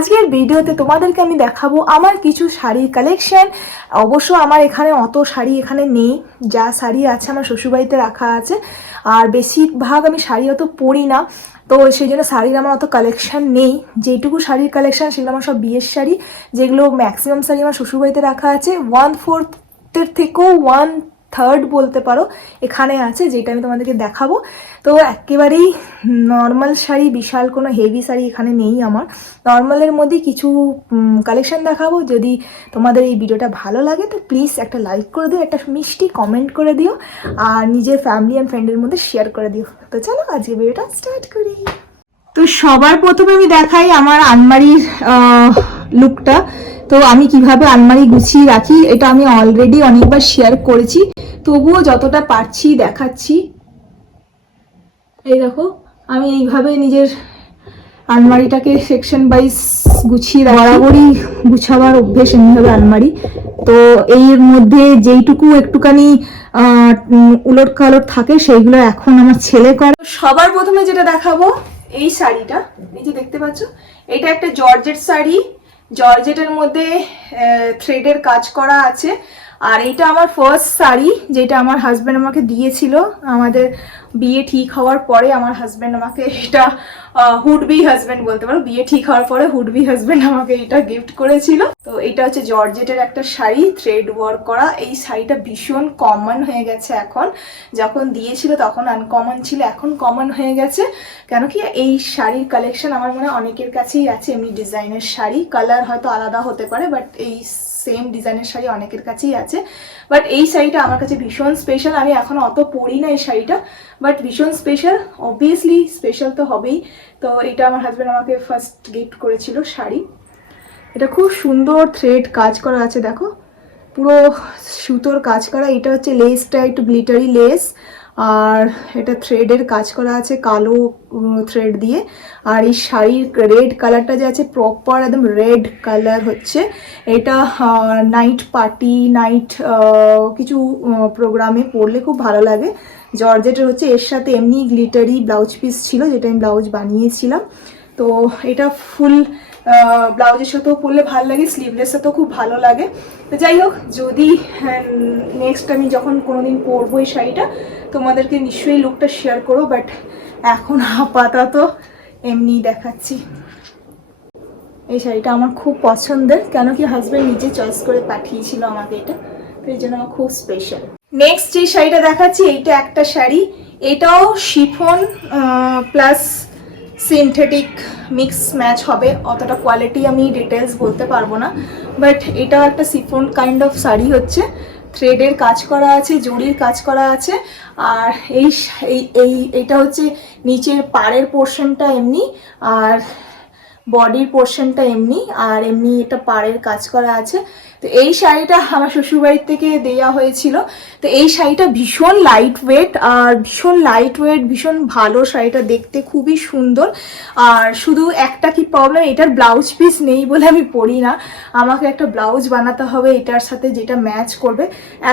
আজকের ভিডিওতে তোমাদেরকে আমি দেখাবো আমার কিছু শাড়ির কালেকশন। অবশ্য আমার এখানে অত শাড়ি এখানে নেই, যা শাড়ি আছে আমার শ্বশুরবাড়িতে রাখা আছে। আর বেশিরভাগ আমি শাড়ি অত পরি না, তো সেই জন্য শাড়ির আমার অত কালেকশন নেই। যেটুকু শাড়ির কালেকশন সেগুলো আমার সব বিয়ের শাড়ি, যেগুলো ম্যাক্সিমাম শাড়ি আমার শ্বশুরবাড়িতে রাখা আছে। 1/4 থেকেও 1/3 বলতে পারো এখানে আছে, যেটা আমি তোমাদেরকে দেখাবো। তো একেবারেই নর্মাল শাড়ি, বিশাল কোনো হেভি শাড়ি এখানে নেই আমার। নর্মালের মধ্যে কিছু কালেকশন দেখাবো। যদি তোমাদের এই ভিডিওটা ভালো লাগে তো প্লিজ একটা লাইক করে দিও, একটা মিষ্টি কমেন্ট করে দিও, আর নিজের ফ্যামিলি অ্যান্ড ফ্রেন্ডের মধ্যে শেয়ার করে দিও। তো চলো আজকে ভিডিওটা স্টার্ট করি। তো সবার প্রথমে আমি দেখাই আমার আলমারির লুকটা। তো আমি কিভাবে আলমারি গুছিয়ে রাখি এটা আমি অলরেডি অনেকবার শেয়ার করেছি, তবুও যতটা পারছি দেখাচ্ছি। এই দেখো, আমি এইভাবে নিজের আলমারিটাকে সেকশন ওয়াইজ গুছিয়ে বরাবরই গুছাবার অভ্যেস এমনিভাবে আলমারি। তো এর মধ্যে যেইটুকু একটুখানি উলট কালট থাকে সেইগুলো এখন আমার ছেলে করে। সবার প্রথমে যেটা দেখাবো এই শাড়িটা, এই যে দেখতে পাচ্ছ, এটা একটা জর্জেট শাড়ি। জর্জেটের মধ্যে থ্রেডের কাজ করা আছে। আর এইটা আমার ফার্স্ট শাড়ি, যেটা আমার হাজব্যান্ড আমাকে দিয়েছিল আমাদের বিয়ে ঠিক হওয়ার পরে। আমার হাজব্যান্ড আমাকে এটা হুডবি হাজব্যান্ড বলতে পারো, বিয়ে ঠিক হওয়ার পরে হুডবি হাজব্যান্ড আমাকে এটা গিফট করেছিল। তো এটা হচ্ছে জর্জেটের একটা শাড়ি, থ্রেড ওয়ার্ক করা। এই শাড়িটা ভীষণ কমন হয়ে গেছে এখন, যখন দিয়েছিল তখন আনকমন ছিল, এখন কমন হয়ে গেছে। কেন কি এই শাড়ির কালেকশন আমার মনে হয় অনেকের কাছেই আছে। এমনি ডিজাইনের শাড়ি, কালার হয়তো আলাদা হতে পারে, বাট এই সেম ডিজাইনের শাড়ি অনেকের কাছেই আছে। বাট এই শাড়িটা আমার কাছে ভীষণ স্পেশাল। আমি এখন অত পরি না এই শাড়িটা, বাট ভীষণ স্পেশাল, অবভিয়াসলি স্পেশাল তো হবেই। তো এটা আমার হাজব্যান্ড আমাকে ফার্স্ট গিফট করেছিল শাড়ি। এটা খুব সুন্দর থ্রেড কাজ করা আছে, দেখো পুরো সুতোর কাজ করা। এটা হচ্ছে লেসটা একটু গ্লিটারি লেস, আর এটা থ্রেডের কাজ করা আছে কালো থ্রেড দিয়ে। আর এই শাড়ির রেড কালারটা যে আছে প্রপার একদম রেড কালার হচ্ছে। এটা নাইট পার্টি, নাইট কিছু প্রোগ্রামে পরলে খুব ভালো লাগে। জর্জেটের হচ্ছে, এর সাথে এমনি গ্লিটারি ব্লাউজ পিস ছিল, যেটা আমি ব্লাউজ বানিয়েছিলাম। তো এটা ফুল ব্লাউজের সাথেও পরলে ভালো লাগে, স্লিভলেস সাথেও খুব ভালো লাগে। তো যাই হোক, যদি নেক্সট আমি যখন কোনোদিন পরবো এই শাড়িটা তোমাদেরকে নিশ্চয়ই লুকটা শেয়ার করবো, বাট এখন আপাতত এমনি দেখাচ্ছি। এই শাড়িটা আমার খুব পছন্দের, কেন কি হাজব্যান্ড নিজে চয়েস করে পাঠিয়েছিল আমাকে এটা, তো এই জন্য আমার খুব স্পেশাল। নেক্সট যে শাড়িটা দেখাচ্ছি, এইটা একটা শাড়ি, এটাও chiffon plus synthetic mix match হবে। অতটা কোয়ালিটি আমি ডিটেলস বলতে পারবো না, বাট এটাও একটা শিফন কাইন্ড অফ শাড়ি হচ্ছে। থ্রেডের কাজ করা আছে, জরির কাজ করা আছে। আর এইটা হচ্ছে নিচের পাড়ের পোর্শনটা এমনি, আর বডির পোর্শনটা এমনি, আর এমনি এটা পাড়ের কাজ করা আছে। তো এই শাড়িটা আমার শ্বশুরবাড়ির থেকে দেওয়া হয়েছিল। তো এই শাড়িটা ভীষণ লাইট ওয়েট, আর ভীষণ ভালো শাড়িটা, দেখতে খুবই সুন্দর। আর শুধু একটা কি প্রবলেম, এটার ব্লাউজ পিস নেই বলে আমি পরি না। আমাকে একটা ব্লাউজ বানাতে হবে এটার সাথে যেটা ম্যাচ করবে।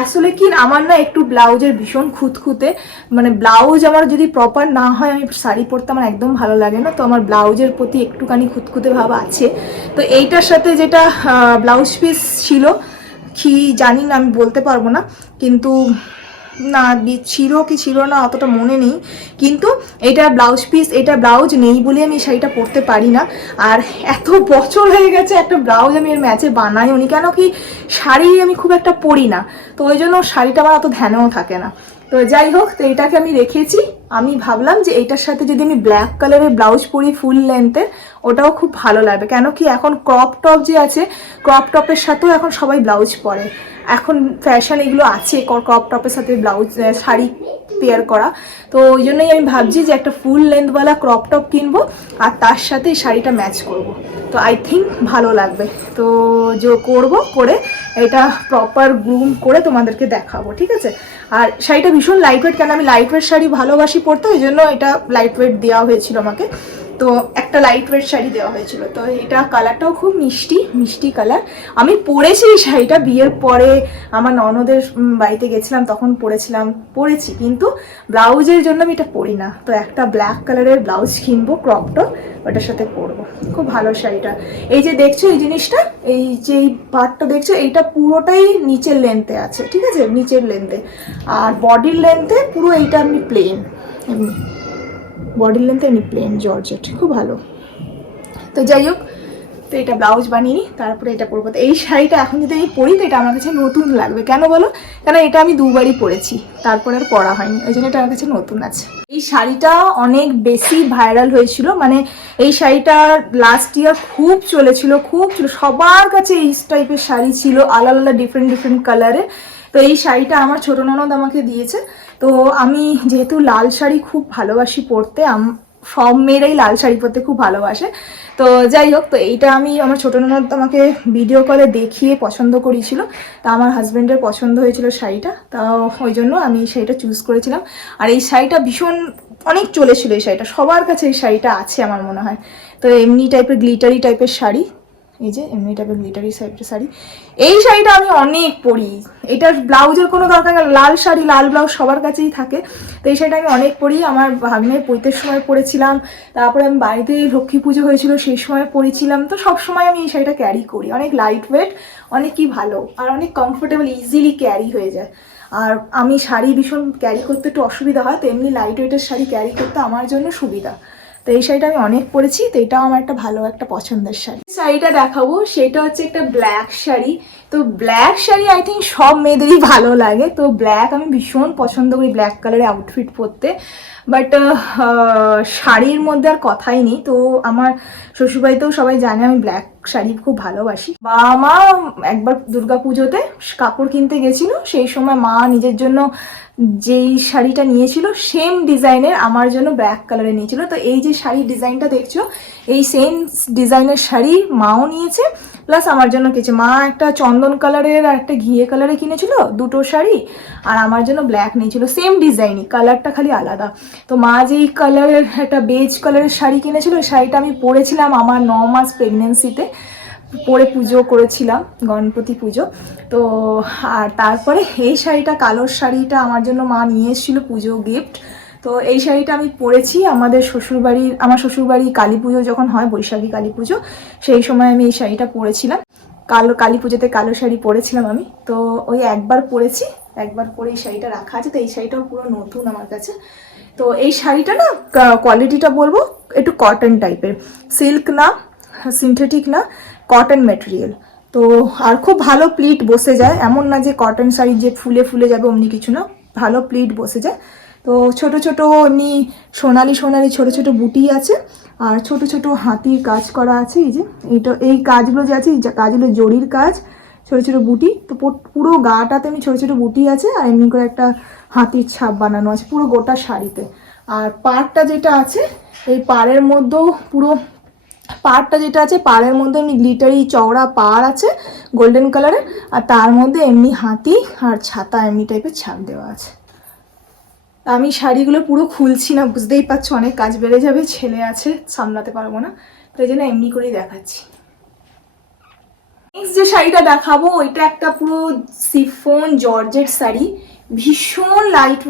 আসলে কি আমার না একটু ব্লাউজের ভীষণ খুঁতখুঁতে, মানে ব্লাউজ আমার যদি প্রপার না হয় আমি শাড়ি পরতে আমার একদম ভালো লাগে না। তো আমার ব্লাউজের প্রতি একটুখানি খুঁতখুঁতে ভাব আছে। তো এইটার সাথে যেটা ব্লাউজ পিস ছিল কি জানি না, আমি বলতে পারবো না, কিন্তু না ছিল কি ছিল না অতটা মনে নেই। কিন্তু এটা ব্লাউজ পিস, এটা ব্লাউজ নেই বলে আমি শাড়িটা পরতে পারি না। আর এত বছর হয়ে গেছে একটা ব্লাউজ আমি এর ম্যাচে বানাই উনি, কেন কি শাড়ি আমি খুব একটা পরি না, তো ওই জন্য শাড়িটা আমার অত ধ্যানেও থাকে না। তো যাই হোক, তো এটাকে আমি রেখেছি। আমি ভাবলাম যে এইটার সাথে যদি আমি ব্ল্যাক কালারের ব্লাউজ পরি ফুল লেন্থের, ওটাও খুব ভালো লাগবে। কেন কি এখন ক্রপ টপ যে আছে, ক্রপ টপের সাথেও এখন সবাই ব্লাউজ পরে, এখন ফ্যাশন এগুলো আছে ক্রপ টপের সাথে ব্লাউজ শাড়ি পেয়ার করা। তো ওই জন্যই আমি ভাবছি যে একটা ফুল লেন্থওয়ালা ক্রপ টপ কিনবো, আর তার সাথে এই শাড়িটা ম্যাচ করব। তো আই থিঙ্ক ভালো লাগবে। তো যে করে এটা প্রপার গ্রুম করে তোমাদেরকে দেখাবো, ঠিক আছে। আর শাড়িটা ভীষণ লাইট ওয়েট, কেন আমি লাইট ওয়েট শাড়ি ভালোবাসি পরতে, ওই জন্য এটা লাইট ওয়েট দেওয়া হয়েছিল আমাকে। তো একটা লাইট ওয়েট শাড়ি দেওয়া হয়েছিল। তো এটা কালারটাও খুব মিষ্টি মিষ্টি কালার। আমি পরেছি এই শাড়িটা বিয়ের পরে, আমার ননদের বাড়িতে গেছিলাম তখন পরেছি, কিন্তু ব্লাউজের জন্য আমি এটা পরি না। তো একটা ব্ল্যাক কালারের ব্লাউজ কিনবো ক্রপটপ, ওটার সাথে পরবো। খুব ভালো শাড়িটা। এই যে দেখছো এই জিনিসটা, এই যে এই পার্টটা দেখছো, এইটা পুরোটাই নিচের লেন্থে আছে, ঠিক আছে, নিচের লেন্থে। আর বডির লেন্থে পুরো এইটা এমনি প্লেন, এমনি বডির লেন্থে এমনি প্লেন জর্জেট, খুব ভালো। তো যাই হোক, তো এটা ব্লাউজ বানিয়ে নিই, তারপরে এটা পরবো। তো এই শাড়িটা এখন যদি আমি পরি তো এটা আমার কাছে নতুন লাগবে। কেন বলো? কারণ এটা আমি দুবারই পরেছি, তারপরে আর পরা হয়নি, ওই জন্য এটা আমার কাছে নতুন আছে। এই শাড়িটা অনেক বেশি ভাইরাল হয়েছিল, মানে এই শাড়িটা লাস্ট ইয়ার খুব চলেছিল, সবার কাছে এই টাইপের শাড়ি ছিল, আলাদা আলাদা ডিফারেন্ট ডিফারেন্ট কালারের। তো এই শাড়িটা আমার ছোটো ননদ আমাকে দিয়েছে। তো আমি যেহেতু লাল শাড়ি খুব ভালোবাসি পরতে, সব মেয়েরাই লাল শাড়ি পরতে খুব ভালোবাসে। তো যাই হোক, তো এইটা আমি আমার ছোটো ননদ আমাকে ভিডিও কলে দেখিয়ে পছন্দ করিয়েছিল। তা আমার হাজব্যান্ডের পছন্দ হয়েছিল শাড়িটা, তা ওই জন্য আমি এই শাড়িটা চুজ করেছিলাম। আর এই শাড়িটা ভীষণ অনেক চলেছিল, এই শাড়িটা সবার কাছে এই শাড়িটা আছে আমার মনে হয়। তো এমনি টাইপের গ্লিটারি টাইপের শাড়ি, এই যে এমনি টাইপের গ্লিটারি টাইপের শাড়ি, এই শাড়িটা আমি অনেক পরি। এটার ব্লাউজের কোনো দরকার নেই, লাল শাড়ি লাল ব্লাউজ সবার কাছেই থাকে। তো এই শাড়িটা আমি অনেক পরি, আমার ভাগ্নের পৈতের সময় পরেছিলাম, তারপরে আমি বাড়িতে লক্ষ্মী পুজো হয়েছিল সেই সময় পরেছিলাম। তো সব সময় আমি এই শাড়িটা ক্যারি করি, অনেক লাইট ওয়েট, অনেকই ভালো, আর অনেক কমফোর্টেবল, ইজিলি ক্যারি হয়ে যায়। আর আমি শাড়ি ভীষণ ক্যারি করতে একটু অসুবিধা হয়, তো এমনি লাইট ওয়েটের শাড়ি ক্যারি করতে আমার জন্য সুবিধা। তো এই শাড়িটা আমি অনেক পরেছি, তো এটাও আমার একটা ভালো একটা পছন্দের শাড়ি। শাড়িটা দেখাবো, সেটা হচ্ছে একটা ব্ল্যাক শাড়ি। তো ব্ল্যাক শাড়ি আই থিঙ্ক সব মেয়েদেরই ভালো লাগে। তো ব্ল্যাক আমি ভীষণ পছন্দ করি, ব্ল্যাক কালারের আউটফিট পরতে। বাট শাড়ির মধ্যে আর কথাই নেই। তো আমার শ্বশুরবাড়িতেও সবাই জানে আমি ব্ল্যাক শাড়ি খুব ভালোবাসি। বাবা মা একবার দুর্গাপুজোতে কাপড় কিনতে গেছিল, সেই সময় মা নিজের জন্য যেই শাড়িটা নিয়েছিল সেম ডিজাইনের আমার জন্য ব্ল্যাক কালারে নিয়েছিল। তো এই যে শাড়ির ডিজাইনটা দেখছো, এই সেম ডিজাইনের শাড়ি মাও নিয়েছে, প্লাস আমার জন্য কিনেছে। মা একটা চন্দন কালারের আর একটা ঘিয়ে কালারে কিনেছিল দুটো শাড়ি, আর আমার জন্য ব্ল্যাক নিয়েছিল, সেম ডিজাইনই, কালারটা খালি আলাদা। তো মা যেই কালারের একটা বেজ কালারের শাড়ি কিনেছিল, ওই শাড়িটা আমি পরেছিলাম আমার 9 মাস প্রেগনেন্সিতে, পরে পুজো করেছিলাম, গণপতি পুজো। তো আর তারপরে এই শাড়িটা, কালোর শাড়িটা আমার জন্য মা নিয়ে এসেছিলো পুজো গিফট। তো এই শাড়িটা আমি পরেছি আমার শ্বশুরবাড়ি কালী পুজো যখন হয়, বৈশাখী কালী পুজো, সেই সময় আমি এই শাড়িটা পরেছিলাম। কালী পুজোতে কালো শাড়ি পরেছিলাম আমি। তো ওই একবার পরেছি, একবার পরে এই শাড়িটা রাখা আছে। তো এই শাড়িটাও পুরো নতুন আমার কাছে। তো এই শাড়িটা না, কোয়ালিটিটা বলবো একটু কটন টাইপের, সিল্ক না, সিনথেটিক না, কটন মেটেরিয়াল। তো আর খুব ভালো প্লিট বসে যায়, এমন না যে কটন শাড়ি যে ফুলে ফুলে যাবে অমনি কিছু না, ভালো প্লিট বসে যায়। তো ছোট ছোট এমনি সোনালি সোনালি ছোট ছোট বুটি আছে, আর ছোট ছোট হাতির কাজ করা আছে। এই যে এই কাজগুলো যে আছে, এই কাজগুলো জরির কাজ, ছোট ছোট বুটি। তো পুরো গাটাতে এমনি ছোট ছোট বুটি আছে, আর এমনি করে একটা হাতির ছাপ বানানো আছে পুরো গোটা শাড়িতে। আর পাড়টা যেটা আছে, এই পাড়ের মধ্যেও পুরো পাড়ের মধ্যে এমনি গ্লিটারি চওড়া পাড় আছে গোল্ডেন কালারের, আর তার মধ্যে এমনি হাতি আর ছাতা এমনি টাইপের ছাপ দেওয়া আছে। আমি শাড়িগুলো পুরো খুলছি না, বুঝতেই পারছো অনেক কাজ বেড়ে যাবে, ছেলে আছে সামলাতে পারবো না, তো এই জন্য এমনি করেই দেখাচ্ছি। নেক্সট যে শাড়িটা দেখাবো, ওইটা একটা পুরো সিফন জর্জেট শাড়ি, ভীষণ লাইট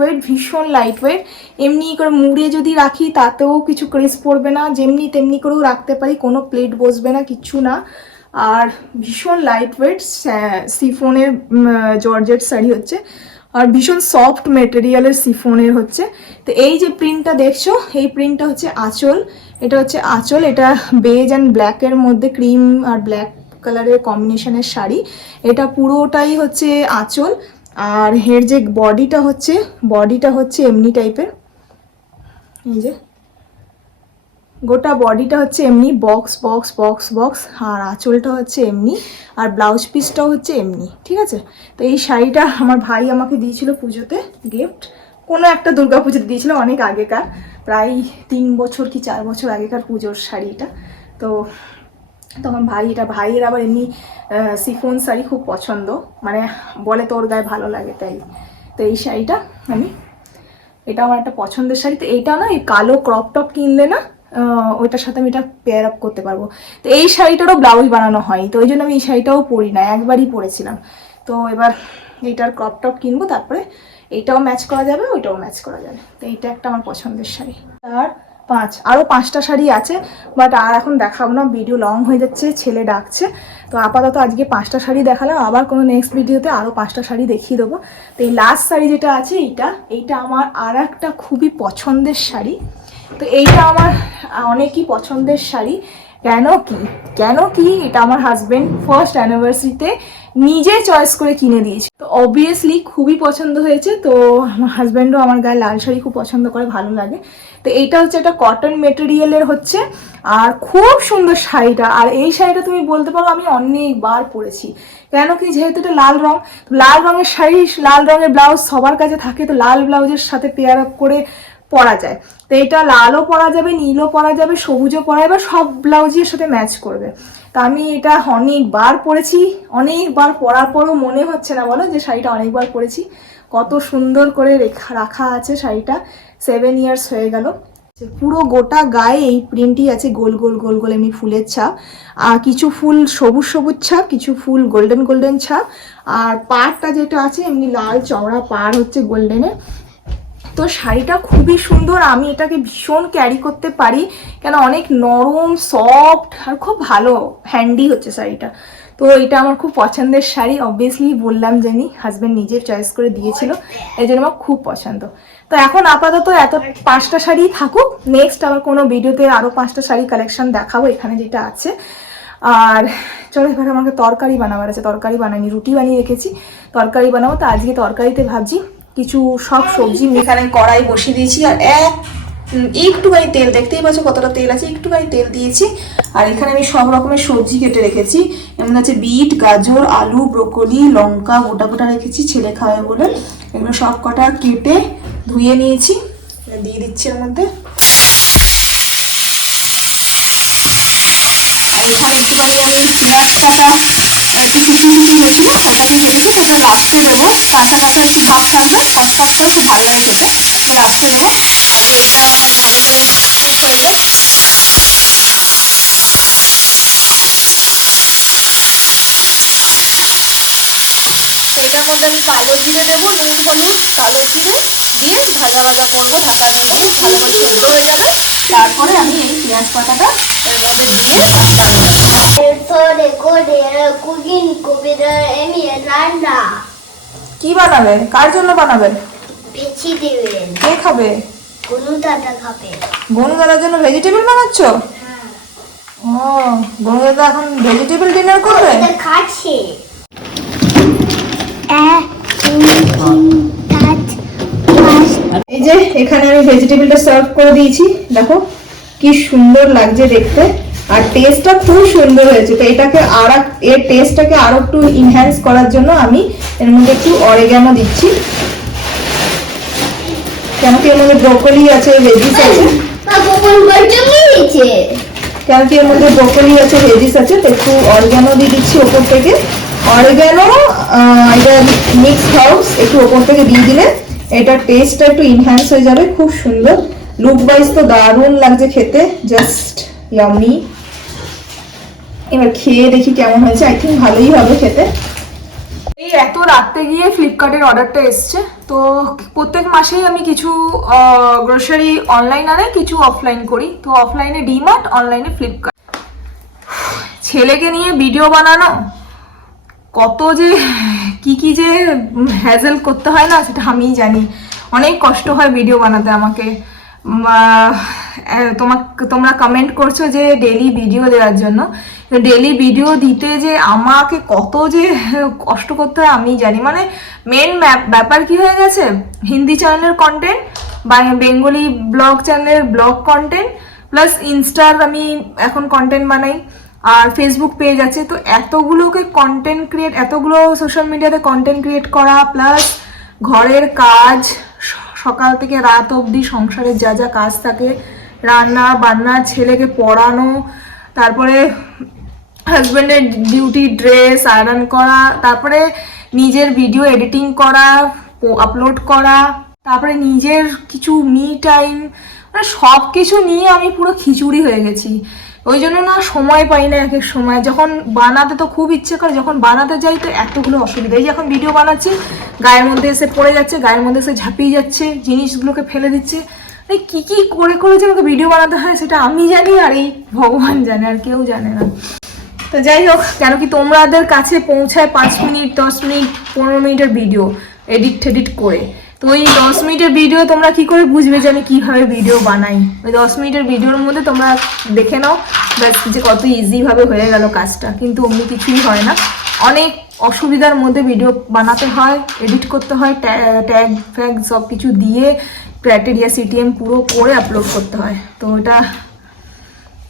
ওয়েট, এমনি করে মুড়ে যদি রাখি তাতেও কিছু ক্রেস পড়বে না, যেমনি তেমনি করেও রাখতে পারি, কোনো প্লেট বসবে না, কিচ্ছু না। আর ভীষণ লাইট ওয়েট সিফনের জর্জেট শাড়ি হচ্ছে, আর ভীষণ সফট মেটেরিয়ালের সিফনের হচ্ছে। তো এই যে প্রিন্টটা দেখছো, এই প্রিন্টটা হচ্ছে আঁচল, এটা বেজ অ্যান্ড ব্ল্যাকের মধ্যে, ক্রিম আর ব্ল্যাক কালারের কম্বিনেশনের শাড়ি। এটা পুরোটাই হচ্ছে আঁচল, আর এর যে বডিটা হচ্ছে এমনি টাইপের, এই যে গোটা বডিটা হচ্ছে এমনি বক্স, আর আঁচলটা হচ্ছে এমনি, আর ব্লাউজ পিসটাও হচ্ছে এমনি, ঠিক আছে। তো এই শাড়িটা আমার ভাই আমাকে দিয়েছিল পুজোতে গিফট, কোনো একটা দুর্গা পুজোতে দিয়েছিল, অনেক আগেকার, প্রায় 3 বছর কি 4 বছর আগেকার পুজোর শাড়িটা। তো তখন ভাইয়ের আবার এমনি সিফন শাড়ি খুব পছন্দ, মানে বলে তোর গায়ে ভালো লাগে তাই। তো এই শাড়িটা এটা আমার একটা পছন্দের শাড়ি। তো এইটা না, এই কালো ক্রপ টপ কিনলে না ওইটার সাথে আমি এটা পেয়ার আপ করতে পারবো। তো এই শাড়িটারও ব্লাউজ বানানো হয়, তো ওই জন্য আমি এই শাড়িটাও পরি না, একবারই পরেছিলাম। তো এবার এইটার ক্রপ টপ কিনবো, তারপরে এইটাও ম্যাচ করা যাবে, ওইটাও ম্যাচ করা যাবে। তো এইটা একটা আমার পছন্দের শাড়ি। আর আরও 5টা শাড়ি আছে, বাট আর এখন দেখাবো না, ভিডিও লং হয়ে যাচ্ছে, ছেলে ডাকছে। তো আপাতত আজকে 5টা শাড়ি দেখালাম, আবার কোনো নেক্সট ভিডিওতে আরও 5টা শাড়ি দেখিয়ে দেবো। তো এই লাস্ট শাড়ি যেটা আছে এইটা আমার আর একটা খুবই পছন্দের শাড়ি। তো এইটা আমার অনেকই পছন্দের শাড়ি। কেন কি এটা আমার হাজব্যান্ড ফার্স্ট অ্যানিভার্সারিতে নিজে চয়েস করে কিনে দিয়েছে, তো অবভিয়াসলি খুবই পছন্দ হয়েছে। তো আমার হাজব্যান্ডও আমার গায়ে লাল শাড়ি খুব পছন্দ করে, ভালো লাগে। তো এইটা হচ্ছে একটা কটন মেটেরিয়ালের হচ্ছে, আর খুব সুন্দর শাড়িটা। আর এই শাড়িটা তুমি বলতে পারো আমি অনেকবার পরেছি, কেন কি যেহেতু এটা লাল রং, লাল রঙের শাড়ি, লাল রঙের ব্লাউজ সবার কাছে থাকে, তো লাল ব্লাউজের সাথে পেয়ার আপ করে পরা যায়। তো এটা লালও পরা যাবে, নীলও পরা যাবে, সবুজও পরা যাবে, সব ব্লাউজের সাথে ম্যাচ করবে। তা আমি এটা অনেকবার পরেছি, অনেকবার পরার পরও মনে হচ্ছে না বলো যে শাড়িটা অনেকবার পরেছি। কত সুন্দর করে রাখা আছে শাড়িটা, 7 ইয়ার্স হয়ে গেল। পুরো গোটা গায়ে এই প্রিন্টই আছে, গোল গোল গোল গোল এমনি ফুলের ছাপ, আর কিছু ফুল সবুজ সবুজ ছাপ, কিছু ফুল গোল্ডেন গোল্ডেন ছাপ। আর পাড়টা যেটা আছে এমনি লাল চওড়া পাড় হচ্ছে গোল্ডেনে। তো শাড়িটা খুবই সুন্দর, আমি এটাকে ভীষণ ক্যারি করতে পারি, কেন অনেক নরম সফট আর খুব ভালো হ্যান্ডি হচ্ছে শাড়িটা। তো এটা আমার খুব পছন্দের শাড়ি, অবভিয়াসলি বললাম জানি হাজব্যান্ড নিজে চয়েস করে দিয়েছিল, এই জন্য আমার খুব পছন্দ। তো এখন আপাতত এত 5টা শাড়ি থাকুক, নেক্সট আবার কোনো ভিডিওতে আরও 5টা শাড়ি কালেকশন দেখাবো, এখানে যেটা আছে। আর চলো এবার আমাকে তরকারি বানাবার আছে, তরকারি বানাইনি, রুটি বানিয়ে রেখেছি, তরকারি বানাবো। তো আজকে তরকারিতে ভাবছি কিছু সব সবজি এখানে কড়াই বসিয়ে দিয়েছি, আর একটুখানি তেল, দেখতেই পাচ্ছ কতটা তেল আছে, একটুখানি তেল দিয়েছি। আর এখানে আমি সব রকমের সবজি কেটে রেখেছি, এমন আছে বিট, গাজর, আলু, ব্রোকলি, লঙ্কা গোটা গোটা রেখেছি ছেলে খাবে বলে, এগুলো সব কটা কেটে ধুয়ে নিয়েছি, দিয়ে দিচ্ছি এর মধ্যে। আর এখানে একটুখানি আমি পেঁয়াজ কাটা একটু কুচি কুচি হয়েছিল, ওটাকে কেটেছি, সেটা লাস্টে দেবো, কাঁচা কাঁচা একটু ভাব থাকবে, কটকট করে খুব ভালো লাগে খেতে, তো লাস্টে দেবো। আগে এটা আমার ভালো করে কুক হয়ে যায়। তো এটার মধ্যে আমি কালো জিরে দেবো, নুন হলুদ কালো জিরে দিয়ে ভাজা ভাজা করবো ঢাকার মধ্যে, ভালো করে সেদ্ধ হয়ে যাবে। তারপরে আমি এই পেঁয়াজ পাতাটা এর মধ্যে দিয়ে কি বানাবে, কার জন্য বানাবেন? ভেজি দিবেন। কে খাবে? গনু দাদা খাবে। গনু দাদার জন্য ভেজিটেবল বানাচ্ছ? ও, গনু দাদা এখন ভেজিটেবল ডিনার করবে? খাচ্ছে। এই যে এখানে আমি ভেজিটেবলটা সার্ভ করে দিয়েছি, দেখো কি সুন্দর লাগছে দেখতে, আর টেস্টটা খুব সুন্দর হয়েছে। তো এটাকে এর টেস্টটাকে আরো একটু ইনহ্যান্স করার জন্য আমি এর মধ্যে একটু অরিগ্যানো দিচ্ছি, কেন কি এর মধ্যে ব্রোকলি আছে, ভেজিস আছে, কেন কি এর মধ্যে ব্রোকলি আছে, ভেজিস আছে। তো একটু অরিগ্যানো দিয়ে দিচ্ছি ওপর থেকে, অরিগ্যানো এটা মিক্স হাউস একটু ওপর থেকে দিয়ে দিলে এটার টেস্টটা একটু ইনহ্যান্স হয়ে যাবে, খুব সুন্দর। লুক ওয়াইজ তো দারুণ লাগছে খেতে, জাস্ট ইয়ামি। এবার খেয়ে দেখি কেমন হয়েছে, আই থিঙ্ক ভালোই হবে খেতে। এই এত রাতে গিয়ে ফ্লিপকার্টের অর্ডারটা এসছে। তো প্রত্যেক মাসেই আমি কিছু গ্রোসারি অনলাইন আনে, কিছু অফলাইন করি। তো অফলাইনে ডিমার্ট, অনলাইনে ফ্লিপকার্ট। ছেলেকে নিয়ে ভিডিও বানানো, কত যে কি যে হ্যাজেল করতে হয় না, সেটা আমিই জানি। অনেক কষ্ট হয় ভিডিও বানাতে আমাকে। তোমরা কমেন্ট করছো যে ডেলি ভিডিও দেওয়ার জন্য, ডেলি ভিডিও দিতে যে আমাকে কত যে কষ্ট করতে হয় আমি জানি। মানে মেন ব্যাপার কি হয়ে গেছে, হিন্দি চ্যানেলের কন্টেন্ট, বেঙ্গলি ব্লগ চ্যানেলের ব্লগ কন্টেন্ট, প্লাস ইনস্টার আমি এখন কন্টেন্ট বানাই, আর ফেসবুক পেজ আছে। তো এতগুলোকে কন্টেন্ট ক্রিয়েট, এতগুলো সোশ্যাল মিডিয়াতে কন্টেন্ট ক্রিয়েট করা, প্লাস ঘরের কাজ, সকাল থেকে রাত অবধি সংসারের যা যা কাজ থাকে, রান্না বান্না, ছেলেকে পড়ানো, তারপরে হাজব্যান্ডের ডিউটি, ড্রেস আয়রন করা, তারপরে নিজের ভিডিও এডিটিং করা, আপলোড করা, তারপরে নিজের কিছু মি টাইম, মানে সব কিছু নিয়ে আমি পুরো খিচুড়ি হয়ে গেছি। ওই জন্য না সময় পাই না এক এক সময়। যখন বানাতে তো খুব ইচ্ছে করে, যখন বানাতে যাই তো এতগুলো অসুবিধা। এই যে এখন ভিডিও বানাচ্ছি, গায়ের মধ্যে এসে পড়ে যাচ্ছে, গায়ের মধ্যে এসে ঝাঁপিয়ে যাচ্ছে, জিনিসগুলোকে ফেলে দিচ্ছে। এই কী কী করে করে যে আমাকে ভিডিও বানাতে হয় সেটা আমি জানি, আর এই ভগবান জানে, আর কেউ জানে না। তো যাই হোক, কেন কি তোমাদের কাছে পৌঁছায় 5 মিনিট 10 মিনিট 15 মিনিটের ভিডিও এডিট করে। তো ওই 10 মিনিটের ভিডিও তোমরা কি করে বুঝবে যে আমি কীভাবে ভিডিও বানাই? ওই 10 মিনিটের ভিডিওর মধ্যে তোমরা দেখে নাও ব্যাস, যে কত ইজিভাবে হয়ে গেল কাজটা। কিন্তু অমনি কিছুই হয় না, অনেক অসুবিধার মধ্যে ভিডিও বানাতে হয়, এডিট করতে হয়, ট্যাগ ফ্যাগ সব কিছু দিয়ে ক্রাইটেরিয়া সিটিএম পুরো করে আপলোড করতে হয়। তো এটা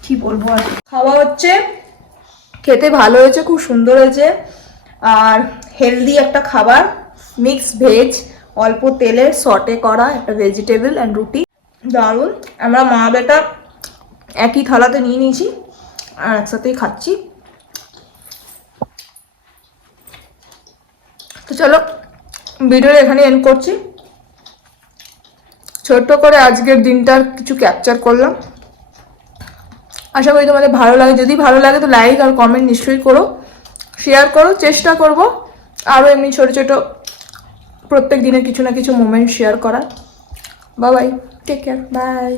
কি বলবো আর। খাওয়া হচ্ছে, খেতে ভালো হয়েছে, খুব সুন্দর হয়েছে, আর হেলদি একটা খাবার, মিক্স ভেজ, অল্প তেলের সটে করা একটা ভেজিটেবল অ্যান্ড রুটি, দারুণ। আমরা মা বেটা একই থালাতে নিয়ে নিয়েছি আর একসাথেই খাচ্ছি। তো চলো ভিডিও এখানে এন্ড করছি। ছোট্ট করে আজকের দিনটার কিছু ক্যাপচার করলাম। আশা করি তোমাদের ভালো লাগে। যদি ভালো লাগে তো লাইক আর কমেন্ট নিশ্চয়ই করো, শেয়ার করো। চেষ্টা করব আরও এমনি ছোটো ছোটো প্রত্যেক দিনের কিছু না কিছু মোমেন্ট শেয়ার করার। Bye bye, take care, by.